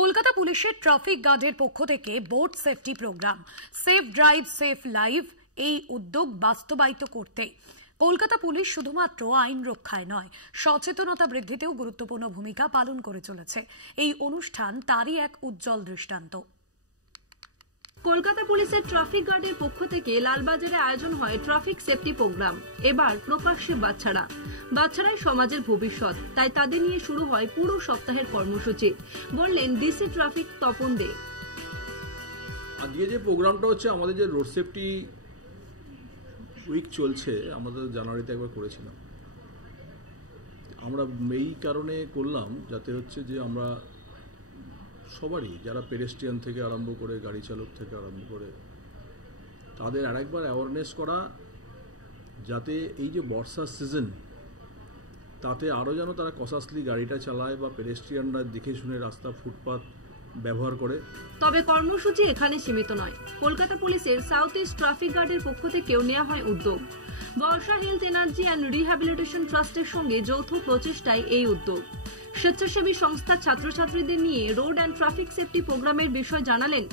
কলকাতা পুলিশের ট্রাফিক গার্ডের পক্ষ থেকে boat safety program safe drive safe live এই উদ্যোগ বাস্তবায়িত করতে কলকাতা পুলিশ শুধুমাত্র আইন রক্ষায় নয়, সচেতনতা বৃদ্ধিতেও গুরুত্বপূর্ণ ভূমিকা পালন করে চলেছে। এই অনুষ্ঠান তারই এক উজ্জ্বল দৃষ্টান্ত। কলকাতা পুলিশের ট্রাফিক গার্ডের পক্ষ থেকে লালবাজারে আয়োজন হয় ট্রাফিক সেফটি প্রোগ্রাম। এবার প্রকাশ্যে বাচ্চারাই সমাজের ভবিষ্যৎ, তাই তাদের নিয়ে শুরু হয় পুরো সপ্তাহের কর্মসূচি, বললেন ডিসি ট্রাফিক তপন দে। আজকে যে প্রোগ্রামটা হচ্ছে আমাদের যে রোড সেফটি উইক চলছে, আমাদের জানুয়ারিতে একবার করেছিলাম। আমরা এই কারণে করলাম যাতে হচ্ছে যে আমরা সবারই, যারা পেডেস্ট্রিয়ান থেকে আরম্ভ করে গাড়ি চালক থেকে আরম্ভ করে, তাদের আরেকবার অ্যাওয়ারনেস করা, যাতে এই যে বর্ষার সিজন তাতে আরও যেন তারা কসাসলি গাড়িটা চালায় বা পেডেস্ট্রিয়ানরা দেখে শুনে রাস্তা ফুটপাথ ব্যবহার করে। তবে কর্মসূচি এখানে সীমিত নয়। কলকাতা পুলিশের সাউথ ইস্ট ট্রাফিক গার্ডের পক্ষ থেকেও নেওয়া হয় উদ্যোগ। বর্ষা হেলথ এনার্জি অ্যান্ড রিহ্যাবিলিটেশন ট্রাস্টের সঙ্গে যৌথ প্রচেষ্টায় এই উদ্যোগ। স্বেচ্ছাসেবী সংস্থার ছাত্রছাত্রীদের নিয়ে রোড অ্যান্ড ট্রাফিক সেফটি প্রোগ্রামের বিষয় জানালেন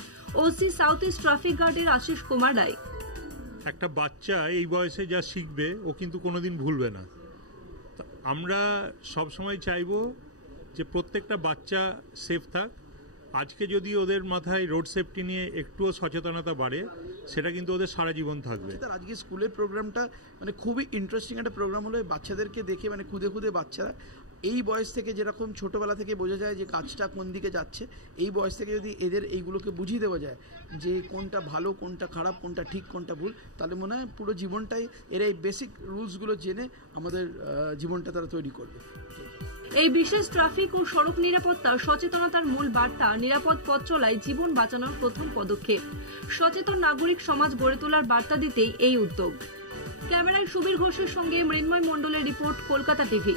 ওসি সাউথ ইস্ট ট্রাফিক গার্ডের আশিস কুমার রায়। একটা বাচ্চা এই বয়সে যা শিখবে ও কিন্তু কোনোদিন ভুলবে না। আমরা সবসময় চাইব যে প্রত্যেকটা বাচ্চা সেফ থাক। আজকে যদি ওদের মাথায় রোড সেফটি নিয়ে একটুও সচেতনতা বাড়ে, সেটা কিন্তু ওদের সারা জীবন থাকবে। আজকে স্কুলের প্রোগ্রামটা খুবই ইন্টারেস্টিং একটা প্রোগ্রাম হলো। বাচ্চাদেরকে দেখে খুদে খুদে বাচ্চারা এই বয়স থেকে, যেরকম ছোটোবেলা থেকে বোঝা যায় যে কাজটা কোন দিকে যাচ্ছে, এই বয়স থেকে যদি এদের এইগুলোকে বুঝিয়ে দেওয়া যায় যে কোনটা ভালো, কোনটা খারাপ, কোনটা ঠিক, কোনটা ভুল, তাহলে মনে হয় পুরো জীবনটাই এরা এই বেসিক রুলসগুলো জেনে আমাদের জীবনটা তারা তৈরি করবে। এই বিশেষ ট্রাফিক ও সড়ক নিরাপত্তা সচেতনতার মূল বার্তা, নিরাপদ পথ চলায় জীবন বাঁচানোর প্রথম পদক্ষেপ। সচেতন নাগরিক সমাজ গড়ে তোলার বার্তা দিতেই এই উদ্যোগ। ক্যামেরায় সুবীর ঘোষের সঙ্গে মৃন্ময় মণ্ডলের রিপোর্ট, কলকাতা টিভি।